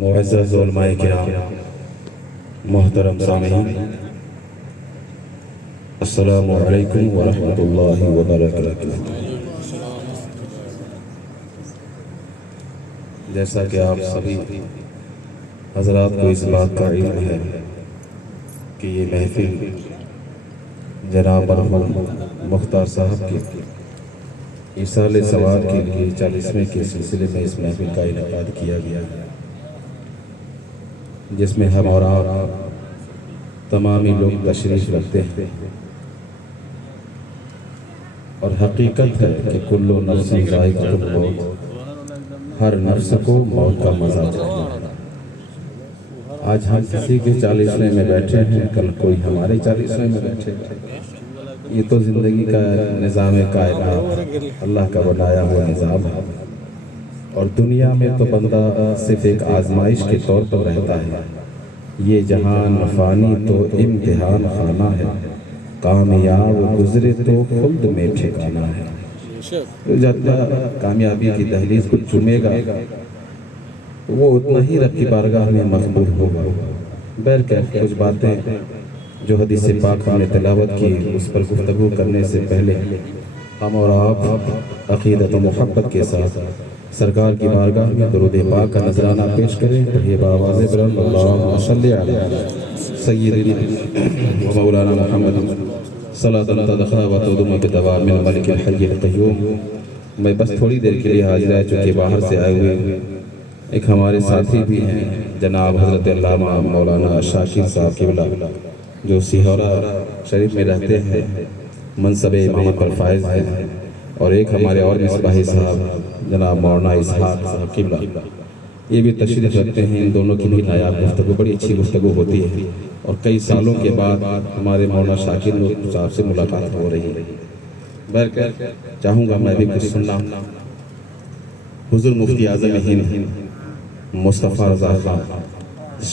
معزز علماء کرام، محترم سامعین، السلام علیکم ورحمۃ اللہ وبرکاتہ۔ جیسا کہ آپ سبھی حضرات کو اس بات کا علم ہے کہ یہ محفل جناب مرحوم مختار صاحب کے ایصال ثواب کے لیے 40ویں کے سلسلے میں اس محفل کا انعقاد کیا گیا ہے، جس میں ہم اور آپ تمامی لوگ تشریف رکھتے ہیں، اور حقیقت ہے کہ کل نفس ذائقۃ الموت، ہر نفس کو موت کا مزہ چکھنا۔ آج ہم کسی کے 40ویں میں بیٹھے ہیں، کل کوئی ہمارے 40ویں میں بیٹھے ہیں۔ یہ تو زندگی کا نظام کائنات، اللہ کا بنایا ہوا نظام ہے، اور دنیا میں تو بندہ صرف ایک آزمائش کے طور پر رہتا ہے۔ یہ جہان فانی تو امتحان خانہ ہے، کامیاب گزرے تو خلد میں ٹھکانہ ہے۔ تو جتنا کامیابی کی دہلیز کو چومے گا وہ اتنا ہی رب کی بارگاہ میں مقبول ہوگا۔ بہرکیف کچھ باتیں جو حدیث پاک ہم نے تلاوت کی، اس پر گفتگو کرنے سے پہلے ہم اور آپ عقیدت و محبت کے ساتھ سرکار کی بارگاہ میں درود پاک کا نذرانہ پیش کریں۔ پڑھیے بآواز بلند، اللہم صلی علی سیدنا و مولانا محمد صلاۃ تدخا و تدم بدوام الملک الحی القیوم۔ میں بس تھوڑی دیر کے لیے حاضر ہے، چونکہ باہر سے آئے ہوئے ایک ہمارے ساتھی بھی ہیں جناب حضرت علامہ مولانا شاکر صاحب قبلہ، جو سیہورا شریف میں رہتے ہیں، منصب امامت پر فائز ہیں، اور ایک ہمارے اور مصباحی صاحب جناب مولانا اسحاق صاحب قبلہ، یہ بھی تشریف رکھتے ہیں۔ ان دونوں کی بھی نایاب گفتگو، بڑی اچھی گفتگو ہوتی ہے، اور کئی سالوں کے بعد ہمارے مولانا شاکر صاحب سے ملاقات ہو رہی ہے۔ بہرکیف چاہوں گا میں بھی کچھ سننا۔ حضور مفتی اعظم ہند مصطفیٰ رضا خان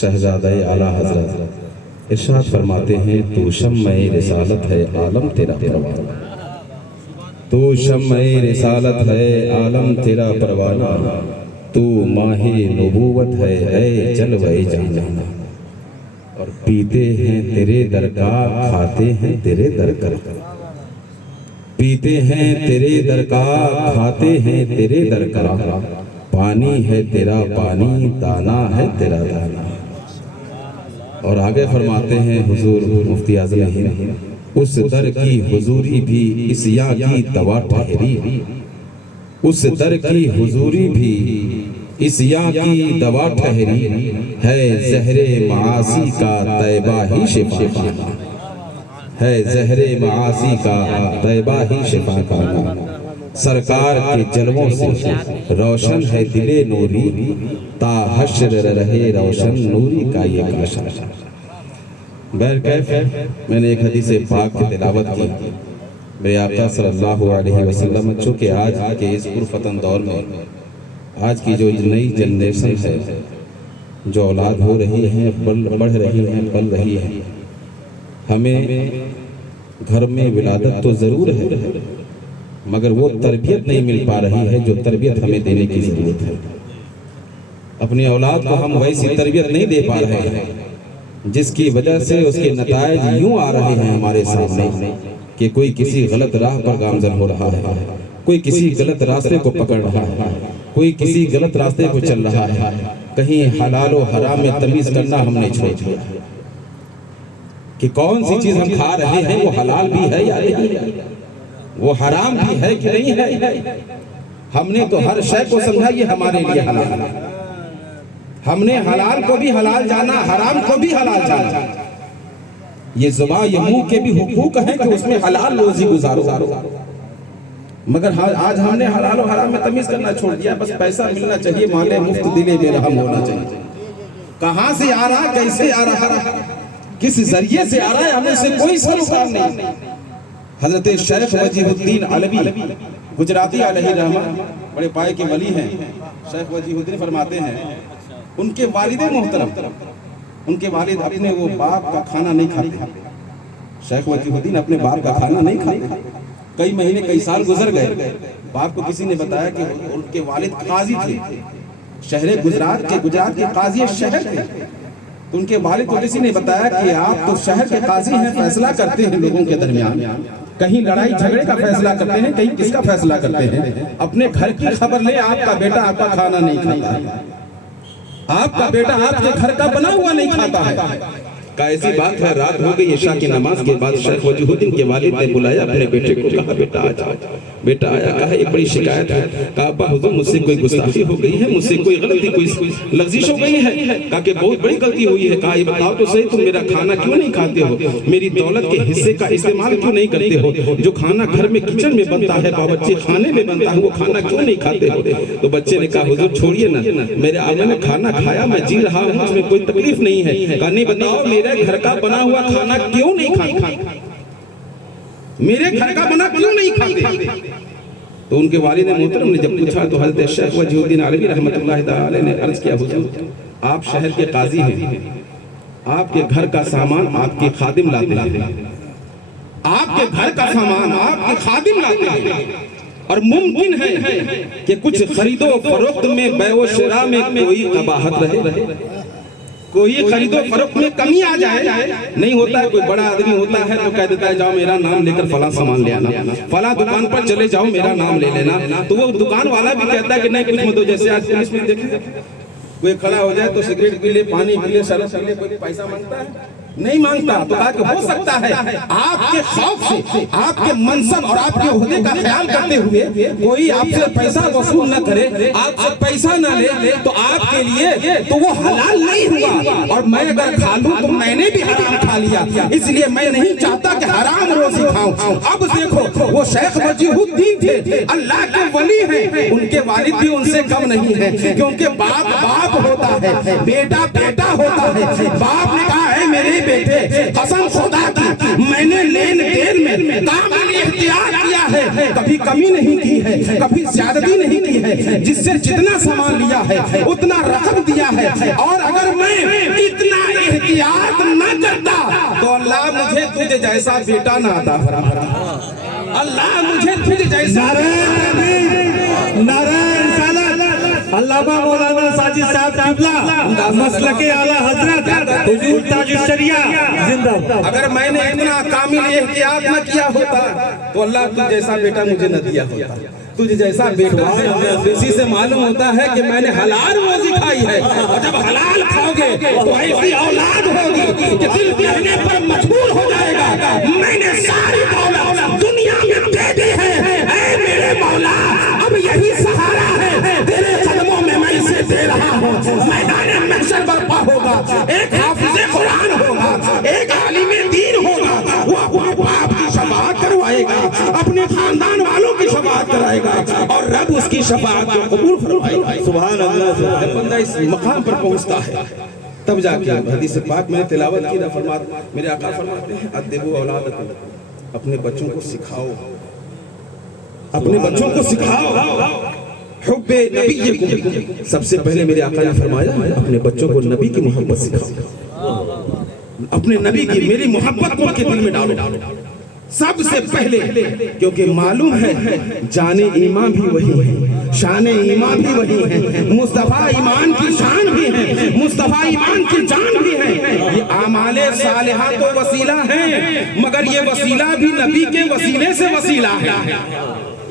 شہزادہ اعلیٰ حضرت ارشاد فرماتے ہیں، تو شمع رسالت ہے عالم تیرا پروانہ، تو شمع رسالت ہے عالم تیرا پروانہ، تو ماہ نبوت ہے جلوہ جانانا، اور پیتے ہیں تیرے در کا، کھاتے ہیں تیرے در کا، پیتے ہیں تیرے در کا، کھاتے ہیں تیرے در کا، پانی ہے تیرا پانی، دانا ہے تیرا دانا۔ اور آگے فرماتے ہیں حضور مفتی اعظم ہند، اس در کی حضوری بھی اس یاں کی دوا ٹھہری، اس در کی حضوری بھی اس یاں کی دوا ٹھہری، ہے زہر معاصی کا طیبہ ہی شفا خانہ، ہے زہر معاصی کا طیبہ ہی شفا خانہ۔ سرکار کے جلووں سے روشن ہے دل نوری، تا حشر رہے روشن نوری کا یہ کاشا۔ بہرکیف میں نے ایک حدیث پاک کی تلاوت کی۔ میرے آقا صلی اللہ علیہ وسلم، چونکہ آج کے اس پرفتن دور میں آج کی جو نئی جنریشن ہے، جو اولاد ہو رہی ہے، بڑھ رہی ہے، پل رہی ہے، ہمیں گھر میں ولادت تو ضرور ہے، مگر وہ تربیت نہیں مل پا رہی ہے جو تربیت ہمیں دینے کی ضرورت ہے۔ اپنی اولاد کو ہم ویسی تربیت نہیں دے پا رہے ہیں، جس کی وجہ سے اس کے نتائج یوں آ رہے ہیں ہمارے سامنے کہ کوئی کسی غلط راہ پر گامزن ہو رہا ہے، کوئی کسی غلط راستے کو پکڑ رہا ہے، کوئی کسی غلط راستے کو چل رہا ہے۔ کہیں حلال و حرام میں تمیز کرنا ہم نے چھوڑ دیا کہ کون سی چیز ہم کھا رہے ہیں وہ حلال بھی ہے یا نہیں ہے، وہ حرام بھی ہے کہ نہیں ہے۔ ہم نے تو ہر شے کو سمجھا یہ ہمارے لیے حلال ہے، ہم نے حلال کو بھی حلال جانا، حرام کو بھی حلال جانا۔ یہ زبان یہ منہ کے بھی حقوق ہیں کہ اس میں حلال روزی گزارو، مگر آج ہم نے حلال و حرام میں تمیز کرنا چھوڑ دیا۔ بس پیسہ ملنا چاہیے، مالے مفت دلے بے رحم ہونا چاہیے۔ کہاں سے آ رہا، کیسے آ رہا، کس ذریعے سے آ رہا ہے، ہمیں سے کوئی سروکار نہیں۔ حضرت شیخ وجیہ الدین علوی گجراتی علیہ رحمہ، بڑے پائے کے ولی ہیں، شیخ وجیہ الدین فرماتے ہیں، ان کے والد محترم، ان کے والد اپنے وہ باپ کا کھانا نہیں کھاتے۔ شیخ وجیہ الدین اپنے باپ کا کھانا نہیں کھاتے۔ کئی مہینے کئی سال گزر گئے، باپ کو کسی نے بتایا کہ ان کے والد قاضی تھے، شہر گجرات کے قاضی شہر تھے. تو ان کے والد کو کسی نے بتایا کہ آپ تو شہر کے قاضی ہیں, فیصلہ کرتے ہیں لوگوں کے درمیان, کہیں لڑائی جھگڑے کا فیصلہ کرتے ہیں, کہیں کس کا فیصلہ کرتے ہیں. اپنے گھر کی خبر لے, آپ کا بیٹا آپ کا کھانا نہیں کھاتا ہے, آپ کا بیٹا آپ کے گھر کا بنا ہوا نہیں کھاتا ہے. کہا ایسی بات ہے, رات ہو گئی عشاء کی نماز کے بعد شیخ وجیہ الدین کے والد نے بلایا اپنے بیٹے کو, کہا بیٹا آ جاؤ. بیٹا آیا, کہا ایک بڑی شکایت ہے. کہا ابا حضور مجھ سے کوئی گستاخی ہو گئی ہے, مجھ سے کوئی غلطی, کوئی لغزش ہو گئی ہے. کہا کہ بہت بڑی غلطی ہوئی ہے. کہا یہ بتاؤ تو صحیح, تم میرا کھانا کیوں نہیں کھاتے ہو, میری دولت کے حصے کا استعمال کیوں نہیں کرتے ہو, جو کھانا گھر میں کچن میں بنتا ہے, باورچی خانے میں بنتا ہے, وہ کھانا کیوں نہیں کھاتے ہو. تو بچے نے کہا حضور چھوڑیے نا, میرے آقا نے کھانا کھایا, میں جی رہا ہوں, اس میں کوئی تکلیف نہیں ہے. کہا نہیں بتاؤ میرے گھر کا بنا ہوا کھانا کیوں نہیں کھاتے, میرے گھر کا بنا کیوں نہیں کھاتے. تو ان کے والد محترم نے جب پوچھا تو حضرت شیخ وجیہ الدین عالمی رحمۃ اللہ تعالی نے عرض کیا حضور آپ شہر کے قاضی ہیں, آپ کے گھر کا سامان آپ کے خادم لاتے ہیں, آپ کے گھر کا سامان آپ کے خادم لاتے ہیں, اور ممکن ہے کہ کچھ خرید و فروخت میں بیع و شراء میں کوئی قباحت رہے, کوئی خرید و فروخت میں کمی آ جائے. نہیں ہوتا ہے, کوئی بڑا آدمی ہوتا ہے تو کہہ دیتا ہے جاؤ میرا نام لے کر فلاں سامان لے آنا, فلاں دکان پر چلے جاؤ میرا نام لے لینا. تو وہ دکان والا بھی کہتا ہے کہ نہیں کچھ مت. جیسے آج پولیس میں دیکھیں, کوئی کھڑا ہو جائے تو سگریٹ پی لے, پانی پی لے, شراب پی لے, کوئی پیسہ مانگتا ہے نہیں مانگتا. تو کہا کہ ہو سکتا ہے آپ کے خوف سے, آپ کے منصب اور آپ کے عہدے کا خیال کرتے ہوئے کوئی آپ سے پیسہ وصول نہ کرے, آپ سے پیسہ نہ لے, تو آپ کے لیے تو وہ حلال نہیں ہوا. اور میں اگر کھا لوں تو میں نے بھی حرام کھا لیا, اس لیے میں نہیں چاہتا کہ حرام روزی کھاؤں. اب دیکھو وہ شیخ وجیہ الدین تھے, اللہ کے ولی ہیں, ان کے والد بھی ان سے کم نہیں ہیں, کیونکہ باپ باپ ہوتا ہے, بیٹا بیٹا ہوتا ہے. باپ نے کہا ہے میرے بیٹے قسم خدا کی میں نے لین دین میں کامل احتیاط کیا ہے, کبھی کمی نہیں کی ہے, کبھی زیادتی نہیں کی ہے, جس سے جتنا سامان لیا ہے اتنا رقم دیا ہے. اور اگر میں اتنا احتیاط نہ کرتا تو اللہ مجھے تجھ جیسا بیٹا نہ عطا فرماتا, اللہ مجھے تجھ جیسا. نعرہ رسالت علامہ مولانا ساجد صاحب قبلہ مسلک اعلی حضرت حضور تاج الشریعہ زندہ. اگر میں نے اتنا کامل احتیاط نہ کیا ہوتا تو اللہ تجھ جیسا بیٹا مجھے نہ دیا ہوتا. تجھ جیسا بیٹا ہے, اسی سے معلوم ہوتا ہے کہ میں نے حلال روزی کھائی ہے, اور جب حلال کھاؤ گے تو ایسی اولاد ہوگی کہ دل کہنے پر مجبور ہو جائے گا میں نے ساری دولت دنیا میں دے دی ہے, اے میرے مولا اب یہی سہارا ہے, تیرے قدموں میں میں اسے دے رہا ہوں. میدان محشر برپا ہوگا, ایک حافظ قرآن ہوگا, ایک عالم دین ہوگا, وہ اپنے باپ کی شفاعت کروائے گا, اپنے خاندان والوں کی شفاعت کرائے گا, اور رب اس کی شفاعت کو قبول فرمائے گا. سبحان اللہ. جب بندہ اس مقام پر پہنچتا ہے تب جا کے حدیث پاک میں نے تلاوت کی, میرے آقا فرماتے ہیں ادبوا اولادکم, اپنے بچوں کو سکھاؤ, اپنے بچوں کو سکھاؤ حب نبیکم. سب سے پہلے میرے آقا نے فرمایا اپنے بچوں کو نبی کی محبت سکھاؤ, اپنے نبی کی میری محبت کو ان کے دل میں ڈالو سب سے پہلے, کیونکہ معلوم ہے جان ایمان بھی وہی ہے, شان ایمان بھی وہی ہے, مصطفیٰ ایمان کی شان بھی ہے, مصطفیٰ ایمان کی جان بھی ہے. یہ اعمال صالحہ تو وسیلہ ہیں, مگر یہ وسیلہ بھی نبی کے وسیلے سے وسیلہ ہے.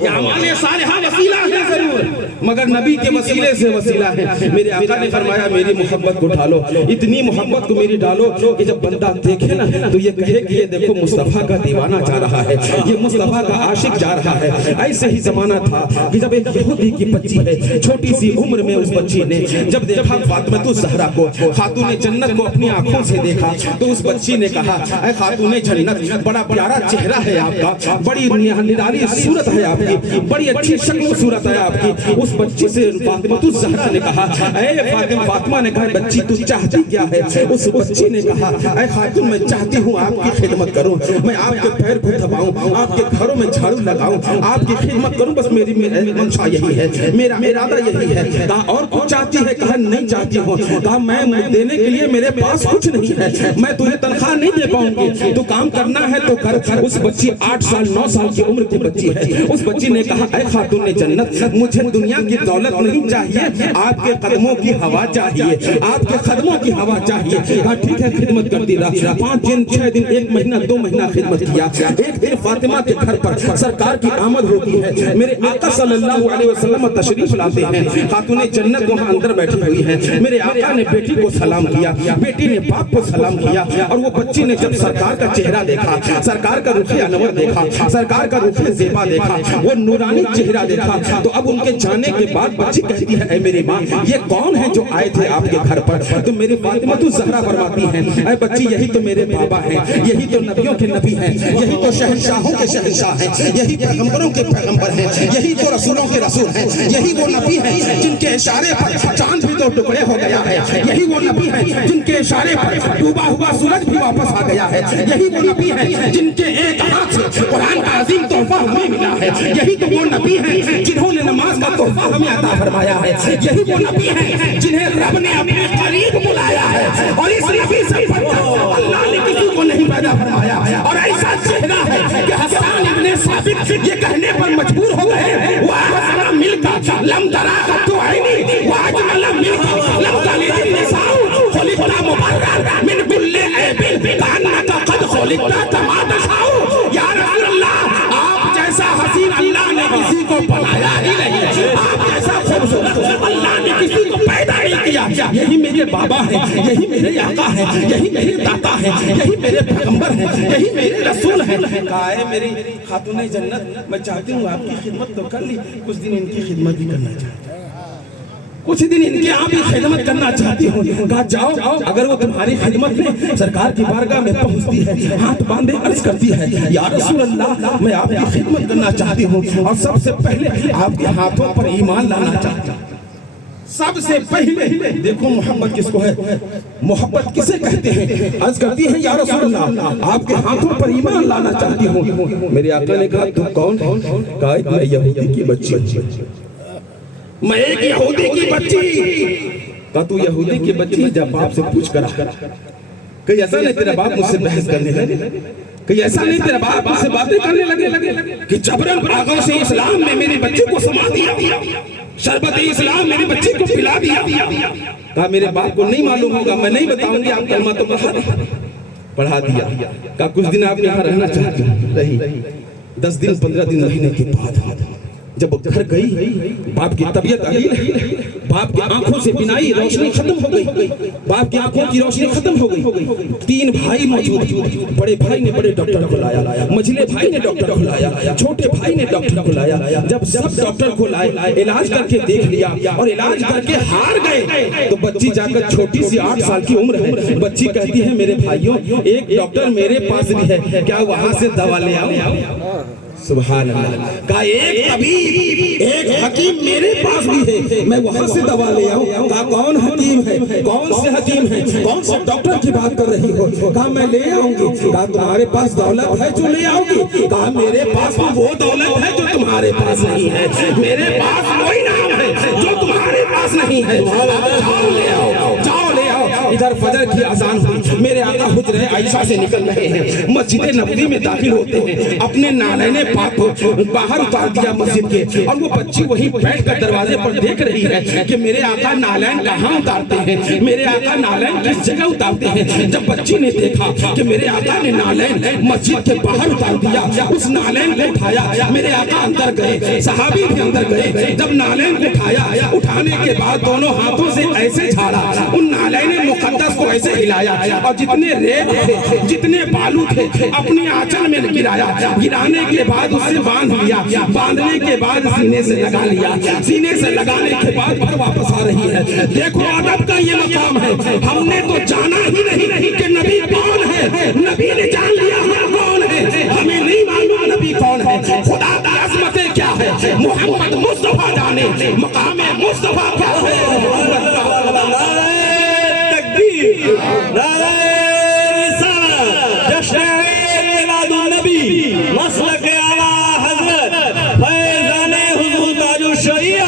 یہ اعمال صالحہ وسیلہ ہے ضرور, مگر نبی کے وسیلے سے وسیلہ ہے. میرے آقا نے فرمایا میری محبت کو ڈالو, اتنی محبت کو میری ڈالو کہ جب بندہ دیکھے نا تو یہ کہے کہ یہ دیکھو مصطفیٰ کا دیوانہ جا رہا ہے, یہ مصطفیٰ کا عاشق جا رہا ہے. ایسے ہی زمانہ تھا کہ جب ایک یہودی کی بچی ہے, چھوٹی سی عمر میں اس بچی نے جب دیکھا فاطمہ الزہرا کو, خاتون جنت کو اپنی آنکھوں سے دیکھا, تو اس بچی نے کہا اے خاتون جنت بڑا پیارا چہرہ ہے آپ کا, بڑی نرالی صورت ہے آپ کی, بڑی اچھی شکل و صورت ہے آپ کی. اس بچی سے فاطمہ الزہرا نے کہا اے فاطمہ نے کہا بچی تو چاہتی کیا ہے؟ اس بچی نے کہا اے خاتون میں چاہتی ہوں آپ کی خدمت کروں, میں آپ کے پیر کو دباؤں, آپ کے گھروں میں جھاڑو لگاؤں, آپ کی خدمت کروں, بس میری منشا یہی ہے, میرا ارادہ یہی ہے. کہا اور کچھ چاہتی ہے؟ کہا نہیں چاہتی ہوں. کہا میں دینے کے لیے میرے پاس کچھ نہیں ہے, میں تجھے تنخواہ نہیں دے پاؤں گی, تو کام کرنا ہے تو کر. اس بچی 8 سال 9 سال کی عمر کی بچی ہے, اس بچی نے کہا اے خاتون جنت مجھے دنیا کی دولت نہیں چاہیے، آپ کے قدموں کی ہوا چاہیے، آپ کے قدموں کی ہوا چاہیے۔ کہا ٹھیک ہے خدمت کرتی رہا، 5 دن 6 دن 1 مہینہ 2 مہینہ خدمت کیا۔ ایک دن فاطمہ کے گھر پر سرکار کی آمد ہوتی ہے، میرے آقا صلی اللہ علیہ وسلم تشریف لاتے ہیں، خاتون جنت وہاں اندر بیٹھی ہوئی ہے۔ میرے آقا نے بیٹی کو سلام کیا، بیٹی نے باپ کو سلام کیا، اور وہ بچی نے جب سرکار کا چہرہ دیکھا، سرکار کا رخ انور دیکھا، سرکار کا رخ زیبا دیکھا، وہ نورانی چہرہ دیکھا، تو اب ان کے جانے کے بعد بچی کہتی ہے اے میری ماں یہ کون ہے جو آئے تھے آپ کے گھر پر؟ تو میری فاطمہ تو زہرا فرماتی ہیں اے بچی یہی تو میرے بابا ہیں، یہی تو نبیوں کے نبی ہیں، یہی تو شہنشاہوں کے شہنشاہ ہیں، یہی پیغمبروں کے پیغمبر ہیں، یہی تو رسولوں کے رسول ہیں، یہی وہ نبی ہیں جن کے اشارے پر چاند بھی تو ٹکڑے ہو گیا ہے، یہی وہ نبی ہیں جن کے اشارے پر ڈوبا ہوا سورج بھی واپس آ گیا ہے، یہی وہ نبی ہیں جن کے ایک ہاتھ سے قرآن کا عظیم تحفہ ہمیں ملا ہے، یہی تو وہ نبی ہیں جنہوں نے نماز کا تحفہ ہمیں عطا فرمایا ہے، یہی وہ نبی ہیں جنہیں رب نے اپنے قریب بلایا ہے، اور اس نبی سے اللہ نے کسی کو نہیں پیدا فرمایا، اور ایسا چہرہ ہے کہ حسان ابن ثابت یہ کہنے پر مجبور ہو گئے وَأَحْسَنَ مِلْكَ لَمْ تَرَا قَطُّ عَيْنِي وَأَجْمَلَ مِنْكَ لَمْ تَلِدِ النِّسَاءُ خُلِقْتَ مُبَرَّرًا مِنْ كُلِّ عَيْبٍ كَأَنَّكَ قَدْ خُلِقْتَ كَمَا تَشَاءُ۔ یا رسول اللہ آپ جیسا حسین اللہ نے کسی کو بنایا ہی نہیں، آپ جیسا خوبصورت اللہ نے کسی کو پیدا نہیں کیا۔ یہی میرے بابا ہیں، یہی میرے آقا ہیں، یہی میرے داتا ہیں، یہی میرے پیغمبر ہیں، یہی میرے رسول ہیں۔ کہا ہے میری خاتون جنت میں چاہتی ہوں آپ کی خدمت تو کر لی، کچھ دن ان کی خدمت بھی کرنا چاہتی ہوں، کچھ دن ان کے آپ ہی خدمت کرنا چاہتی ہوں۔ کہا جاؤ، اگر وہ تمہاری خدمت میں سرکار کی بارگاہ میں پہنچتی ہے، ہاتھ باندھے عرض کرتی ہے یا رسول اللہ میں آپ کی خدمت کرنا چاہتی ہوں، اور سب سے پہلے آپ کے ہاتھوں پر ایمان لانا چاہتی ہوں۔ سب سے پہلے دیکھو محبت کس کو ہے، محبت کسے کہتے ہیں؟ عرض کرتی ہے یا رسول اللہ آپ کے ہاتھوں پر ایمان لانا چاہتی ہوں۔ میرے آقا نے کہا تو کون؟ کہا میں یہودی کی بچی، میں ایک یہودی کی بچی۔ کہا تو یہودی کی بچی جب باپ سے پوچھ کر کہ ایسا نہیں تیرا باپ مجھ سے بحث کرنے لگے، کہ ایسا نہیں تیرا باپ مجھ سے باتیں کرنے لگے کہ جبرن آغاز سے اسلام نے میری بچی کو سما دیا، شربت اسلام میری بچی کو پلا دیا۔ کہا میرے باپ کو نہیں معلوم ہوگا، میں نہیں بتاؤں گی، آپ کلمہ تو پڑھا دیا۔ کہا کچھ دن آپ یہاں رہنا چاہتی ہوں، رہی 10 دن 15 دن رہنے کے بعد جب گھر گئی باپ کی طبیعت آئی، باپ کی آنکھوں سے بینائی روشنی ختم ہو گئی، باپ کی آنکھوں کی روشنی ختم ہو گئی۔ 3 بھائی موجود، بڑے بھائی نے بڑے ڈاکٹر کو لایا، مجھلے بھائی نے ڈاکٹر کو لایا، چھوٹے بھائی نے ڈاکٹر کو لایا۔ جب سب ڈاکٹر کو لائے، علاج کر کے دیکھ لیا اور علاج کر کے ہار گئے، تو بچی جا کر چھوٹی سی 8 سال کی عمر ہے، بچی کہتی ہے میرے بھائیوں ایک ڈاکٹر میرے پاس بھی ہے، کیا وہاں سے دوا لے آؤں؟ سبحان اللہ۔ کہا ایک طبیب ایک حکیم میرے پاس بھی ہے، میں وہاں سے دوا لے آؤں؟ کہا کون حکیم ہے، کون سے حکیم ہے، کون سے ڈاکٹر کی بات کر رہی ہو؟ کہا میں لے آؤں گی۔ کہا تمہارے پاس دولت ہے جو لے آؤ گی؟ کہا میرے پاس وہ دولت ہے جو تمہارے پاس نہیں ہے، میرے پاس وہی نام ہے جو تمہارے پاس نہیں ہے، جاؤ لے آؤ، جاؤ لے آؤ۔ ادھر فجر کی اذان ہوئی، میرے آقا حجرہ عائشہ سے نکل رہے ہیں، مسجد نبوی میں داخل ہوتے ہیں، اپنے نالین پاک کو باہر اتار دیا مسجد کے، اور وہ بچی وہیں بیٹھ کر دروازے پر دیکھ رہی ہے کہ میرے آقا نالین کہاں اتارتے ہیں، میرے آقا نالین کس جگہ اتارتے ہیں۔ جب بچی نے دیکھا کہ میرے آقا نے نالین مسجد کے باہر اتار دیا، اس نالین کو اٹھایا، میرے آقا اندر گئے، صحابی بھی اندر گئے، جب نالین کو اٹھایا، اٹھانے کے بعد دونوں ہاتھوں سے ایسے جھاڑا، ان نالین مقدس کو ایسے ہلایا، اور جتنے ریت تھے جتنے بالو تھے اپنی آنچل میں گرایا، گرانے کے بعد اسے باندھ لیا، باندھنے کے بعد سینے سے لگا لیا، سینے سے لگانے کے بعد پھر واپس آ رہی ہے۔ دیکھو ادب کا یہ مقام ہے، ہم نے تو جانا ہی نہیں کہ نبی کون ہے، نبی نے جان لیا ہم کون ہے، ہمیں نہیں معلوم نبی کون ہے، خدا کی عظمتیں کیا ہے، محمد مصطفیٰ جانے مقام مصطفیٰ کیا ہے۔ نعرہ رسالت، جشن میلاد النبی، مسلک اعلیٰ حضرت فیضان حضور تاج الشریعہ۔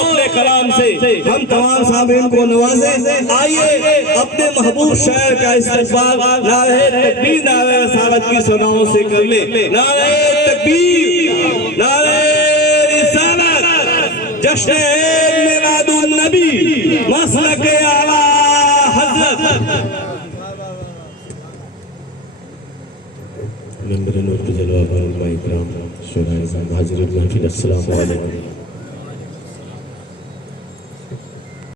اپنے کلام سے ہم تمام سامعین کو نوازیں۔ آئیے اپنے محبوب شاعر کا استقبال نعرہ تکبیر نعرہ رسالت کی ثناؤں سے کر لیں۔ نعرہ تکبیر، نعرہ رسالت، جشن عید میلاد النبی، مسلک اعلیٰ حضرت۔ ممبر نور کے جلوہ علماء اکرام، شہدائے اعظام، حاضرین محفل، السلام علیکم۔